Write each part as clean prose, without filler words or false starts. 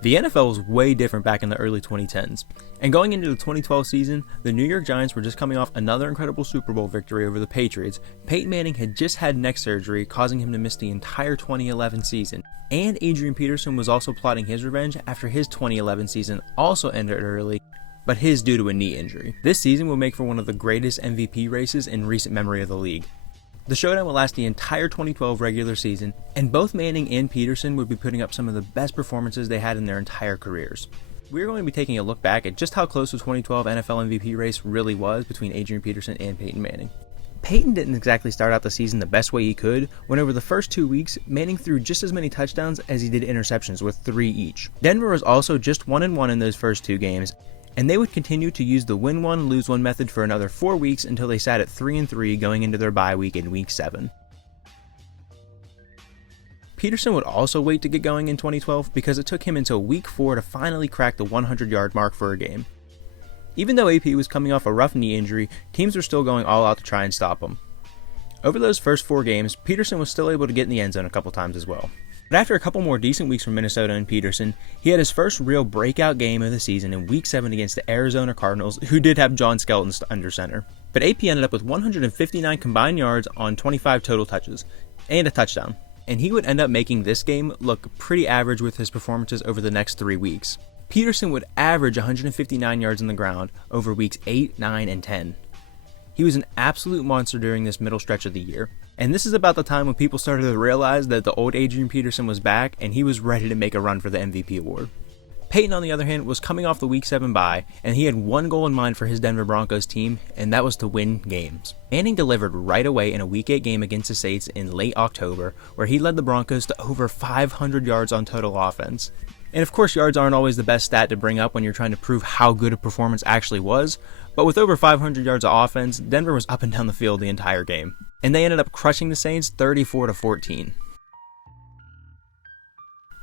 The NFL was way different back in the early 2010s, and going into the 2012 season, the New York Giants were just coming off another incredible Super Bowl victory over the Patriots. Peyton Manning had just had neck surgery, causing him to miss the entire 2011 season, and Adrian Peterson was also plotting his revenge after his 2011 season also ended early, but his due to a knee injury. This season will make for one of the greatest MVP races in recent memory of the league. The showdown will last the entire 2012 regular season, and both Manning and Peterson would be putting up some of the best performances they had in their entire careers. We're going to be taking a look back at just how close the 2012 NFL MVP race really was between Adrian Peterson and Peyton Manning. Peyton didn't exactly start out the season the best way he could, when over the first 2 weeks, Manning threw just as many touchdowns as he did interceptions with 3 each. Denver was also just 1-1 in those first 2 games, and they would continue to use the win one, lose one method for another 4 weeks until they sat at 3-3 going into their bye week in week 7. Peterson would also wait to get going in 2012 because it took him until week 4 to finally crack the 100-yard mark for a game. Even though AP was coming off a rough knee injury, teams were still going all out to try and stop him. Over those first 4 games, Peterson was still able to get in the end zone a couple times as well. But after a couple more decent weeks from Minnesota and Peterson, he had his first real breakout game of the season in Week 7 against the Arizona Cardinals, who did have John Skelton under center. But AP ended up with 159 combined yards on 25 total touches, and a touchdown. And he would end up making this game look pretty average with his performances over the next 3 weeks. Peterson would average 159 yards on the ground over weeks 8, 9, and 10. He was an absolute monster during this middle stretch of the year. And this is about the time when people started to realize that the old Adrian Peterson was back and he was ready to make a run for the MVP award. Peyton, on the other hand, was coming off the Week 7 bye, and he had one goal in mind for his Denver Broncos team, and that was to win games. Manning delivered right away in a Week 8 game against the Saints in late October, where he led the Broncos to over 500 yards on total offense. And of course, yards aren't always the best stat to bring up when you're trying to prove how good a performance actually was, but with over 500 yards of offense, Denver was up and down the field the entire game. And they ended up crushing the Saints 34-14.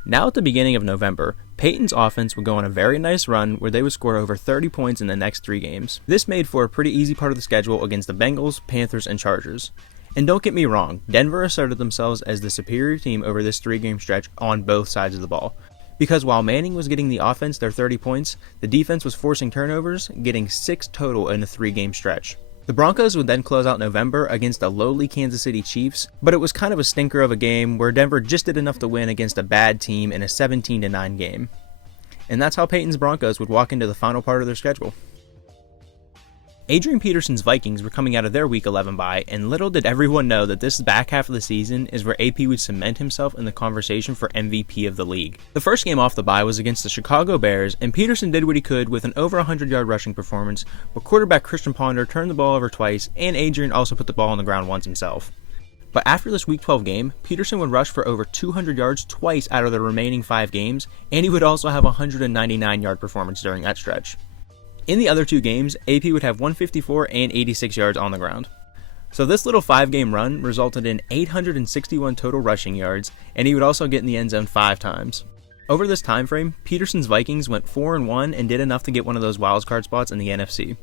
Now at the beginning of November, Peyton's offense would go on a very nice run where they would score over 30 points in the next 3 games. This made for a pretty easy part of the schedule against the Bengals, Panthers, and Chargers. And don't get me wrong, Denver asserted themselves as the superior team over this 3-game stretch on both sides of the ball. Because while Manning was getting the offense their 30 points, the defense was forcing turnovers, getting 6 total in a 3-game stretch. The Broncos would then close out November against the lowly Kansas City Chiefs, but it was kind of a stinker of a game where Denver just did enough to win against a bad team in a 17-9 game. And that's how Peyton's Broncos would walk into the final part of their schedule. Adrian Peterson's Vikings were coming out of their Week 11 bye, and little did everyone know that this back half of the season is where AP would cement himself in the conversation for MVP of the league. The first game off the bye was against the Chicago Bears, and Peterson did what he could with an over 100-yard rushing performance, but quarterback Christian Ponder turned the ball over twice, and Adrian also put the ball on the ground once himself. But after this Week 12 game, Peterson would rush for over 200 yards twice out of the remaining 5 games, and he would also have a 199-yard performance during that stretch. In the other 2 games, AP would have 154 and 86 yards on the ground. So this little 5-game run resulted in 861 total rushing yards, and he would also get in the end zone 5 times. Over this time frame, Peterson's Vikings went 4-1 and did enough to get one of those wildcard spots in the NFC.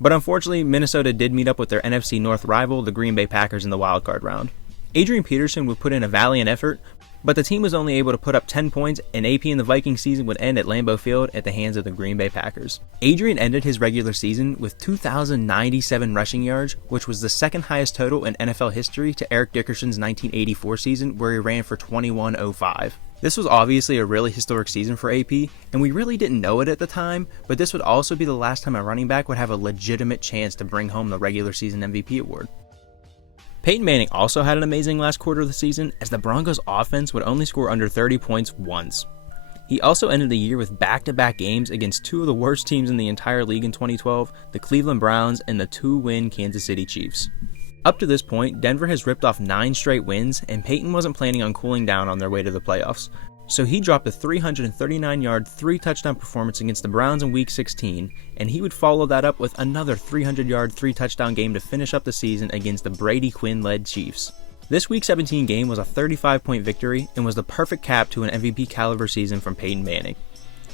But unfortunately, Minnesota did meet up with their NFC North rival, the Green Bay Packers, in the wildcard round. Adrian Peterson would put in a valiant effort, but the team was only able to put up 10 points, and AP in the Vikings season would end at Lambeau Field at the hands of the Green Bay Packers. Adrian ended his regular season with 2,097 rushing yards, which was the second highest total in NFL history to Eric Dickerson's 1984 season, where he ran for 21.05. This was obviously a really historic season for AP, and we really didn't know it at the time, but this would also be the last time a running back would have a legitimate chance to bring home the regular season MVP award. Peyton Manning also had an amazing last quarter of the season, as the Broncos' offense would only score under 30 points once. He also ended the year with back-to-back games against 2 of the worst teams in the entire league in 2012, the Cleveland Browns and the 2-win Kansas City Chiefs. Up to this point, Denver has ripped off 9 straight wins, and Peyton wasn't planning on cooling down on their way to the playoffs. So he dropped a 339-yard, 3-touchdown performance against the Browns in Week 16, and he would follow that up with another 300-yard, 3-touchdown game to finish up the season against the Brady Quinn-led Chiefs. This Week 17 game was a 35-point victory and was the perfect cap to an MVP caliber season from Peyton Manning.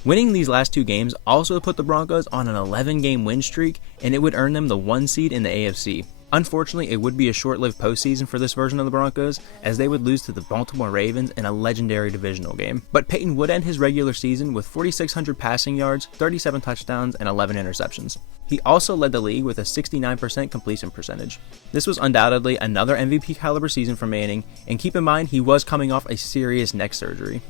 Winning these last 2 games also put the Broncos on an 11-game win streak, and it would earn them the 1 seed in the AFC. Unfortunately, it would be a short-lived postseason for this version of the Broncos, as they would lose to the Baltimore Ravens in a legendary divisional game. But Peyton would end his regular season with 4,600 passing yards, 37 touchdowns, and 11 interceptions. He also led the league with a 69% completion percentage. This was undoubtedly another MVP caliber season for Manning, and keep in mind he was coming off a serious neck surgery.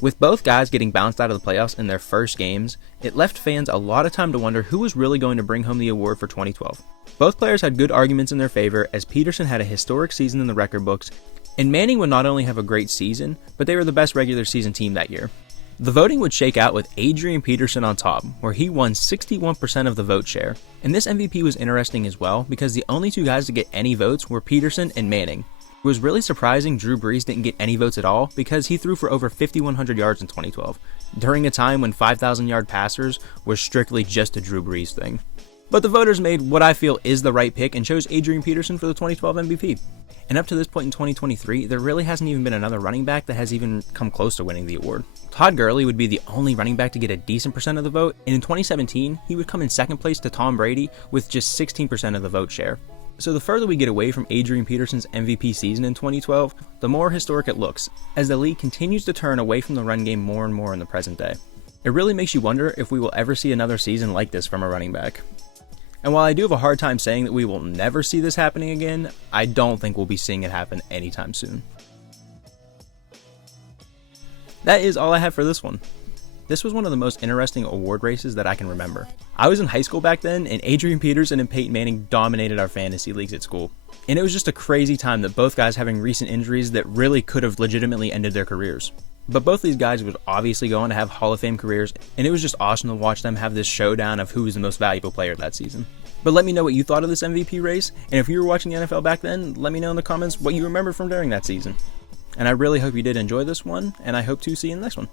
With both guys getting bounced out of the playoffs in their first games, it left fans a lot of time to wonder who was really going to bring home the award for 2012. Both players had good arguments in their favor, as Peterson had a historic season in the record books, and Manning would not only have a great season, but they were the best regular season team that year. The voting would shake out with Adrian Peterson on top, where he won 61% of the vote share. And this MVP was interesting as well, because the only two guys to get any votes were Peterson and Manning. It was really surprising Drew Brees didn't get any votes at all, because he threw for over 5,100 yards in 2012, during a time when 5,000-yard passers was strictly just a Drew Brees thing. But the voters made what I feel is the right pick and chose Adrian Peterson for the 2012 MVP. And up to this point in 2023, there really hasn't even been another running back that has even come close to winning the award. Todd Gurley would be the only running back to get a decent percent of the vote, and in 2017, he would come in second place to Tom Brady with just 16% of the vote share. So the further we get away from Adrian Peterson's MVP season in 2012, the more historic it looks, as the league continues to turn away from the run game more and more in the present day. It really makes you wonder if we will ever see another season like this from a running back. And while I do have a hard time saying that we will never see this happening again, I don't think we'll be seeing it happen anytime soon. That is all I have for this one. This was one of the most interesting award races that I can remember. I was in high school back then, and Adrian Peterson and Peyton Manning dominated our fantasy leagues at school. And it was just a crazy time that both guys having recent injuries that really could have legitimately ended their careers. But both these guys would obviously go on to have Hall of Fame careers, and it was just awesome to watch them have this showdown of who was the most valuable player that season. But let me know what you thought of this MVP race, and if you were watching the NFL back then, let me know in the comments what you remember from during that season. And I really hope you did enjoy this one, and I hope to see you in the next one.